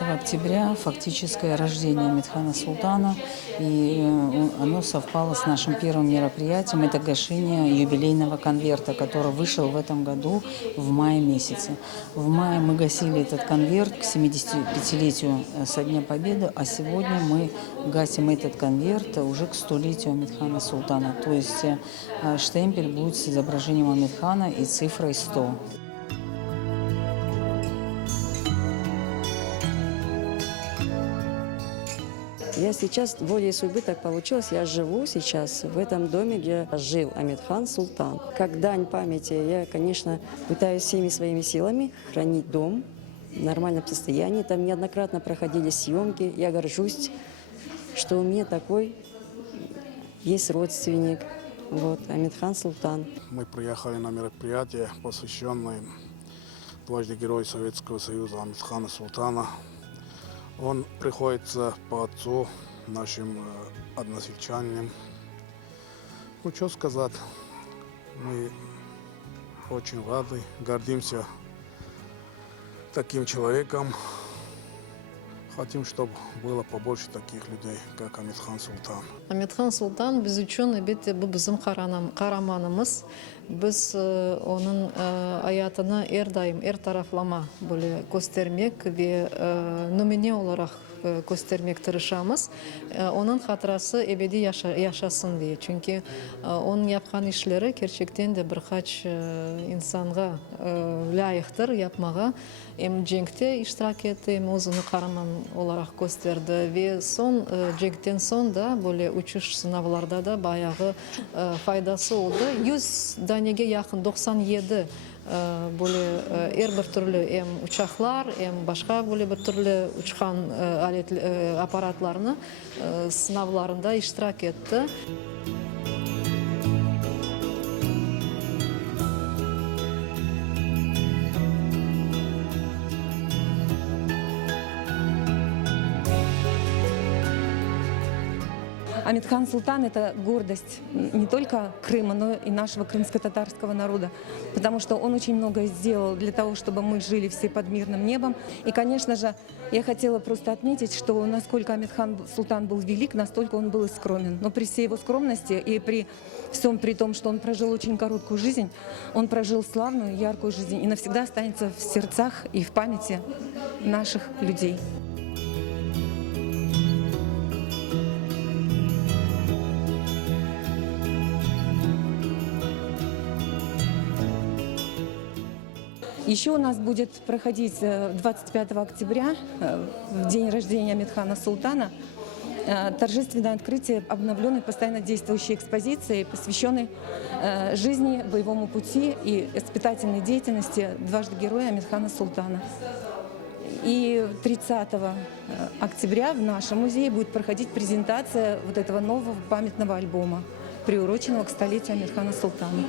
Октября фактическое рождение Амитхана Султана, и оно совпало с нашим первым мероприятием. Это гашение юбилейного конверта, который вышел в этом году в мае месяце. В мае мы гасили этот конверт к 75-летию со Дня Победы, а сегодня мы гасим этот конверт уже к 100-летию Амитхана Султана. То есть штемпель будет с изображением Амитхана и цифрой 100. Я сейчас, волей судьбы так получилось, я живу сейчас в этом доме, где жил Амитхан Султан. Как дань памяти я, конечно, пытаюсь всеми своими силами хранить дом в нормальном состоянии. Там неоднократно проходили съемки. Я горжусь, что у меня такой есть родственник, Амитхан Султан. Мы приехали на мероприятие, посвященное дважды Герою Советского Союза Амитхана Султана. Он приходится по отцу нашим односельчанам. Ну, что сказать, мы очень рады, гордимся таким человеком. Хотим, чтобы было побольше таких людей, как Амитхан Султан. Амитхан Султан біз үшін бұл біздің қараманымыз. Біз оның аятыны әрдайым тарафлама көстермек ве нөміне оларақ көстермек тырышамыз. Оның қатырасы әбеди яшасын дей. Чүнки оның япқан ішлері керчектен де бір қач инсанға лайықтыр япмаға. Эм жеңкте иштирак этти, эм өзүнүн караман олаrak көстөрдү. Ве сон жеңктен сон да более учуш сынавларда да баягы файдасы болду. 100 данеге якын 97 более эр бир түрлүү эм учаклар, эм башка более бир түрлүү учкан аппаратларны сынавларында иштирак этти. Амитхан Султан – это гордость не только Крыма, но и нашего крымско-татарского народа, потому что он очень многое сделал для того, чтобы мы жили все под мирным небом. И, конечно же, я хотела просто отметить, что насколько Амитхан Султан был велик, настолько он был и скромен. Но при всей его скромности и при всем при том, что он прожил очень короткую жизнь, он прожил славную, яркую жизнь и навсегда останется в сердцах и в памяти наших людей. Еще у нас будет проходить 25 октября, в день рождения Амитхана Султана, торжественное открытие обновленной постоянно действующей экспозиции, посвященной жизни, боевому пути и испытательной деятельности дважды Героя Амитхана Султана. И 30 октября в нашем музее будет проходить презентация вот этого нового памятного альбома, приуроченного к 100-летию Амитхана Султана.